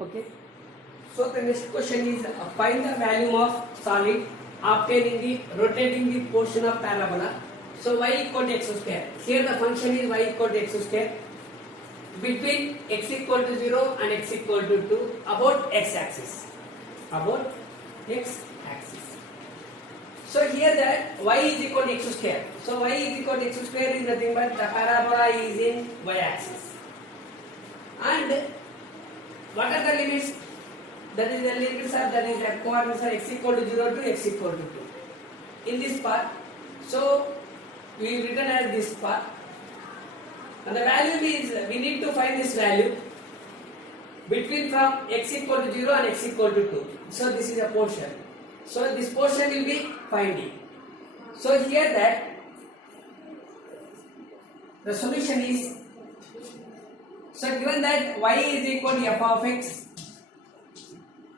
Okay. So the next question is find the value of solid obtaining the rotating the portion of parabola. So y equal to x square. Here the function is y equal to x square between x equal to 0 and x equal to 2 about x axis. About x axis. So here that y is equal to x square. So y is equal to x square is nothing but the parabola is in y axis. And what are the limits? That is the limits are that is the coordinates are x equal to 0 to x equal to 2. In this part, so we written as this part. And the value is we need to find this value between from x equal to 0 and x equal to 2. So this is a portion. So this portion will be finding. So here that the solution is, so given that y is equal to f of x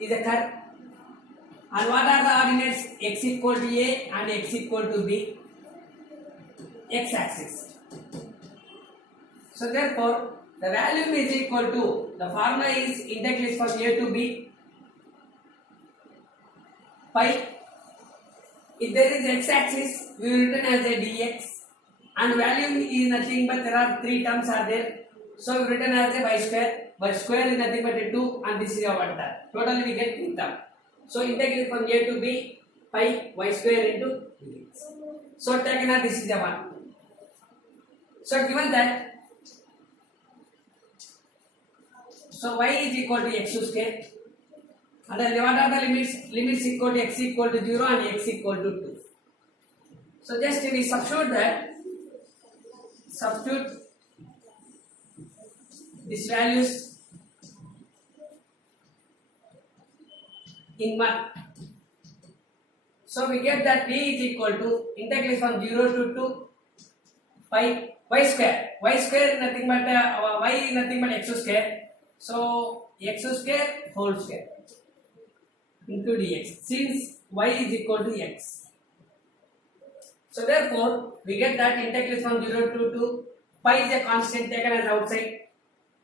is a curve, and what are the ordinates? X equal to a and x equal to b, x axis. So therefore the value is equal to, the formula is integral from a to b pi. If there is x axis, we will written as a dx, and value is nothing but there are three terms are there. So we written as a y square. Y square is nothing but a 2, and this is our term. Totally we get 2 term. So integral from a to b pi y square into dx. So taken as this is the one. So given that, so y is equal to x square, and then what are the limits? Limits equal to x equal to 0 and x equal to 2. So just we substitute that, substitute these values in 1. So we get that v is equal to integral from 0 to 2 pi y square. Y square is nothing but y is nothing but x square. So x square whole square into dx, since y is equal to x. So therefore we get that integral from 0 to 2, pi is a constant taken as outside.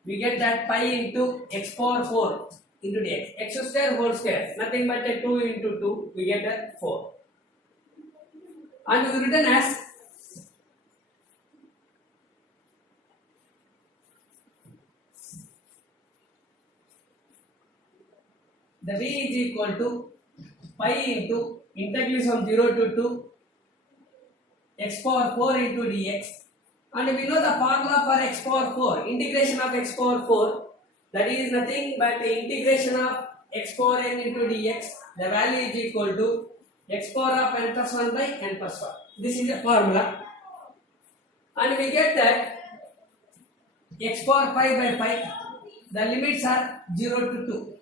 We get that pi into x power 4 into dx. X square whole square, nothing but a 2 into 2, we get a 4. And we written as the v is equal to pi into integral from 0 to 2 x power 4 into dx. And we know the formula for x power 4, integration of x power 4, that is nothing but the integration of x power n into dx. The value is equal to x power of n plus 1 by n plus 1. This is the formula. And we get that x power 5 by 5, the limits are 0 to 2.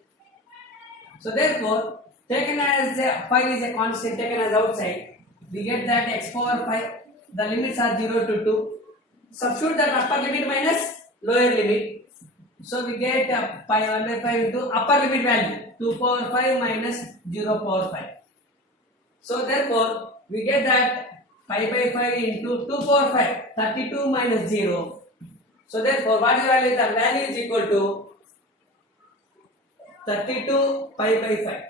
So therefore, taken as 5 is a constant taken as outside, we get that x power 5, the limits are 0 to 2. Substitute that upper limit minus lower limit. So we get pi 1 by 5 into upper limit value 2 power 5 minus 0 power 5. So therefore we get that pi by 5 into 2 power 5, 32 minus 0. So therefore what is the value? The value is equal to 32 pi by 5.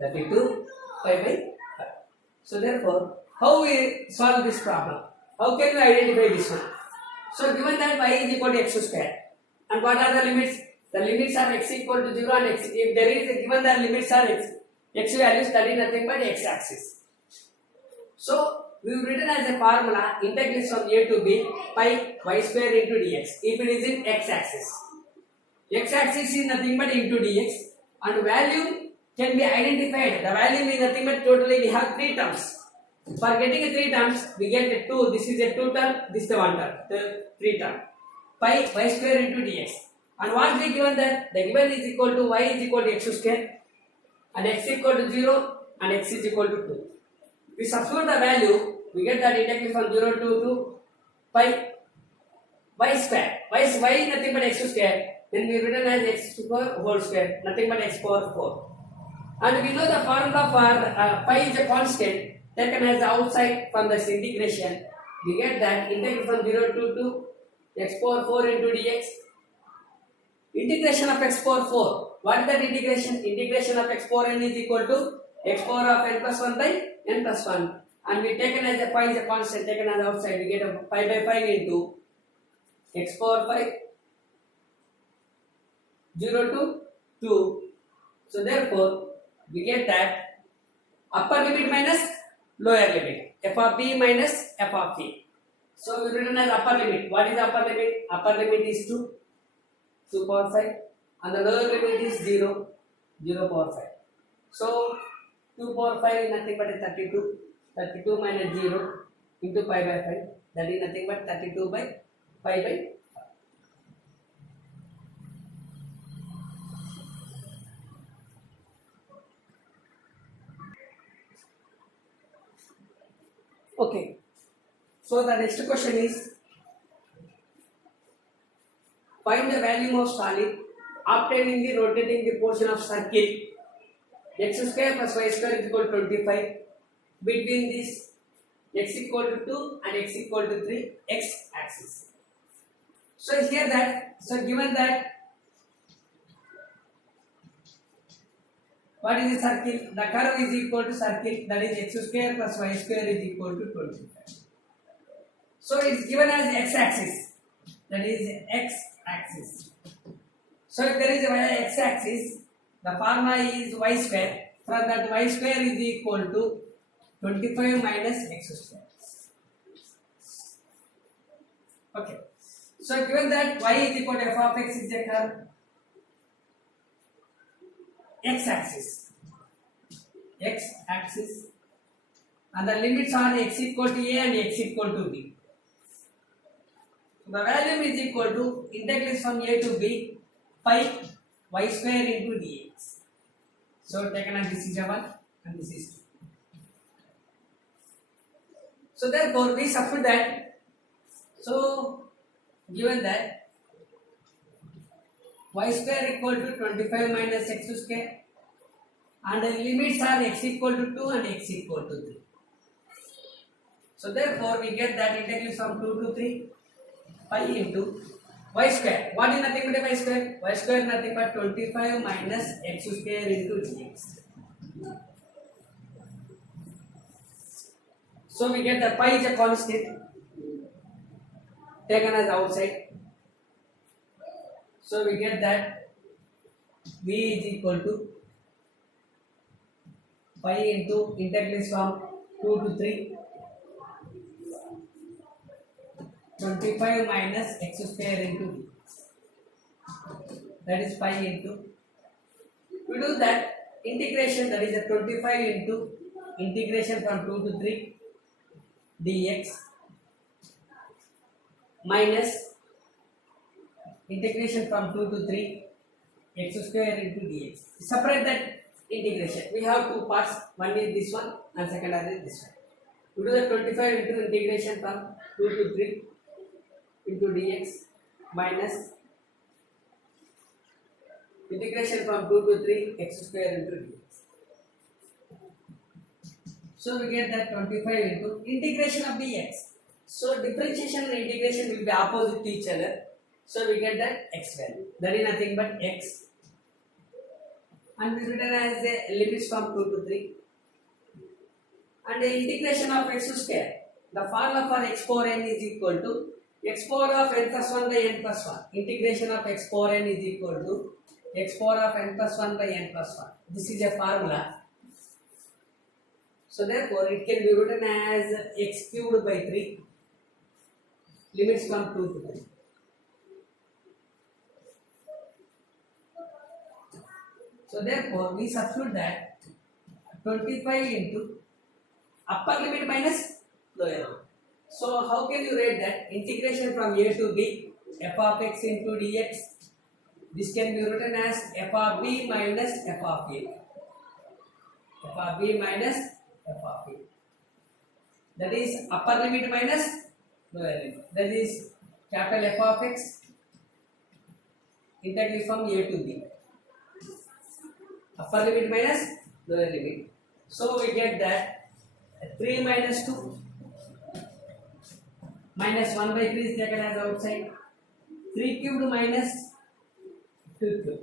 32 pi by 5. So therefore how we solve this problem? How can we identify this one? So given that y is equal to x square, and what are the limits? The limits are x equal to 0 and x. If there is given that limits are x values, that is nothing but x axis. So we have written as a formula integral from a to b pi y square into dx. If it is in x axis, x axis is nothing but into dx, and value can be identified. The value is nothing but totally we have 3 terms. For getting 3 terms, we get a 2. This is a 2 term, this is the 1 term, the 3 term. Pi y square into dx. And what we given that? The given is equal to y is equal to x square, and x equal to 0, and x is equal to 2. We substitute the value, we get that integral from 0 to 2 pi y square. Y is nothing but x square. Then we written as x square whole square, nothing but x power 4. And we know the formula for pi is a constant taken as the outside from this integration. We get that integral from 0 to 2 x power 4 into dx. Integration of x power 4. What is that integration? Integration of x power n is equal to x power of n plus 1 by n plus 1. And we taken as a pi is a constant taken as outside. We get a pi by 5 into x power 5 0 to 2. So therefore, we get that upper limit minus lower limit. F of b minus f of b. So we written as upper limit. What is upper limit? Upper limit is 2 power 5, and the lower limit is 0 power 5. So 2 power 5 is nothing but a 32. 32 minus 0 into pi by 5. That is nothing but 32 by pi by 5. Okay. So the next question is, find the value of solid obtaining the rotating the portion of circle x square plus y square is equal to 25 between this x equal to 2 and x equal to 3 x axis. So here that, so given that what is the circle? The curve is equal to circle, that is x square plus y square is equal to 25. So it is given as x axis, that is x axis. So if there is a x axis, the formula is y square. From that y square is equal to 25 minus x square. Okay. So given that y is equal to f of x is a curve x axis, and the limits are x equal to a and x equal to b. The value is equal to integral from a to b pi y square into dx. So taken as this is 1 and this is 2. So therefore we substitute that. So given that y square equal to 25 minus x square, and the limits are x equal to 2 and x equal to 3. So therefore we get that integral from 2 to 3 pi into y square. What is nothing but y square? Y square is nothing but 25 minus x square into dx. So we get the pi is a constant taken as outside. So we get that v is equal to pi into integral from 2 to 3 25 minus x square into d. That is pi into, we do that integration, that is a 25 into integration from 2 to 3 dx minus integration from 2 to 3 x square into dx. Separate that integration. We have two parts. One is this one and second is this one. We do the 25 into integration from 2 to 3 into dx minus integration from 2 to 3 x square into dx. So we get that 25 into integration of dx. So differentiation and integration will be opposite to each other. So we get that x value. That is nothing but x. And we written as the limits from 2 to 3. And the integration of x square. The formula for x power n is equal to x power of n plus 1 by n plus 1. Integration of x power n is equal to x power of n plus 1 by n plus 1. This is a formula. So therefore it can be written as x cubed by 3. Limits from 2 to 3. So therefore we substitute that 25 into upper limit minus lower limit. So how can you write that? Integration from a to b f of x into dx. This can be written as f of b minus f of a. F of b minus f of a. That is upper limit minus lower limit. That is capital F of x integral from a to b. Upper limit minus lower limit. So we get that 3 minus 2 minus 1 by 3 is taken as outside. 3 cubed minus 2 cube.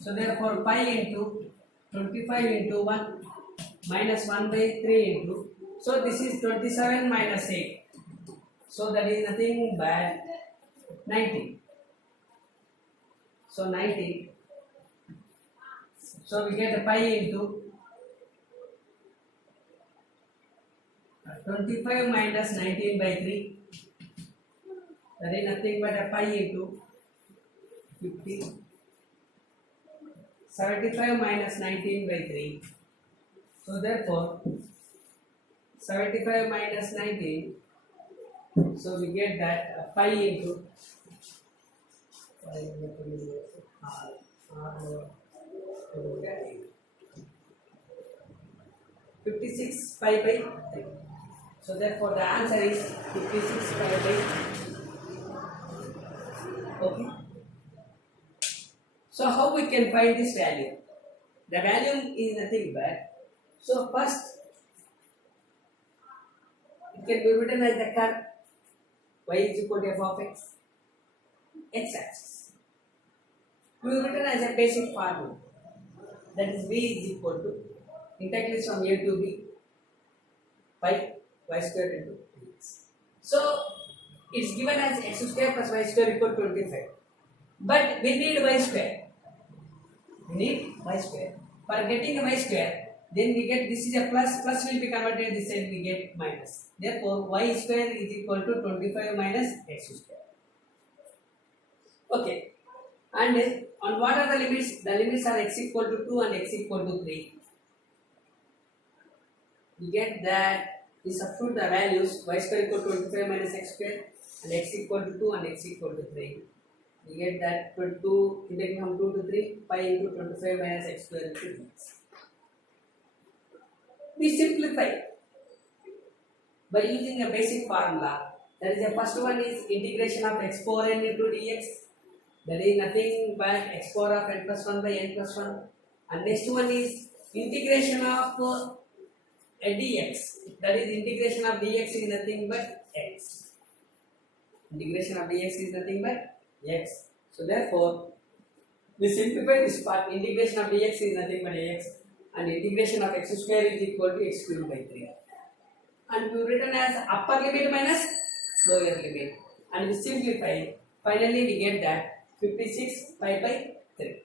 So therefore pi into 25 into 1 minus 1 by 3 into, so this is 27 minus 8. So that is nothing but 90. So 90. So we get a pi into 25 minus 19 by 3. That is nothing but a pi into 50. 75 minus 19 by 3. So therefore 75 minus 19. So we get that pi into 56 pi by 3. So therefore the answer is 56 pi by 3. Okay. So how we can find this value? The value is nothing but, so first it can be written as the curve y is equal to f of x, x-axis. We will written as a basic formula, that is v is equal to integration from a to b by y square into x. So it's given as x square plus y square equal to 25. But we need y square. We need y square. For getting a y square, then we get this is a plus, plus will be converted, this side we get minus. Therefore, y square is equal to 25 minus x square. Okay. And on what are the limits? The limits are x equal to 2 and x equal to 3. We get that we substitute the values y square equal to 25 minus x square and x equal to 2 and x equal to 3. We get that 2 integration from 2 to 3 pi into 25 minus x square into x. We simplify by using a basic formula. That is, the first one is integration of x power n into dx. That is nothing but x power of n plus 1 by n plus 1. And next one is integration of dx. That is integration of dx is nothing but x. Integration of dx is nothing but x. So therefore, we simplify this part. Integration of dx is nothing but x, and integration of x square is equal to x cubed by 3. And we written as upper limit minus lower limit, and we simplify. Finally, we get that 56 pi by 3.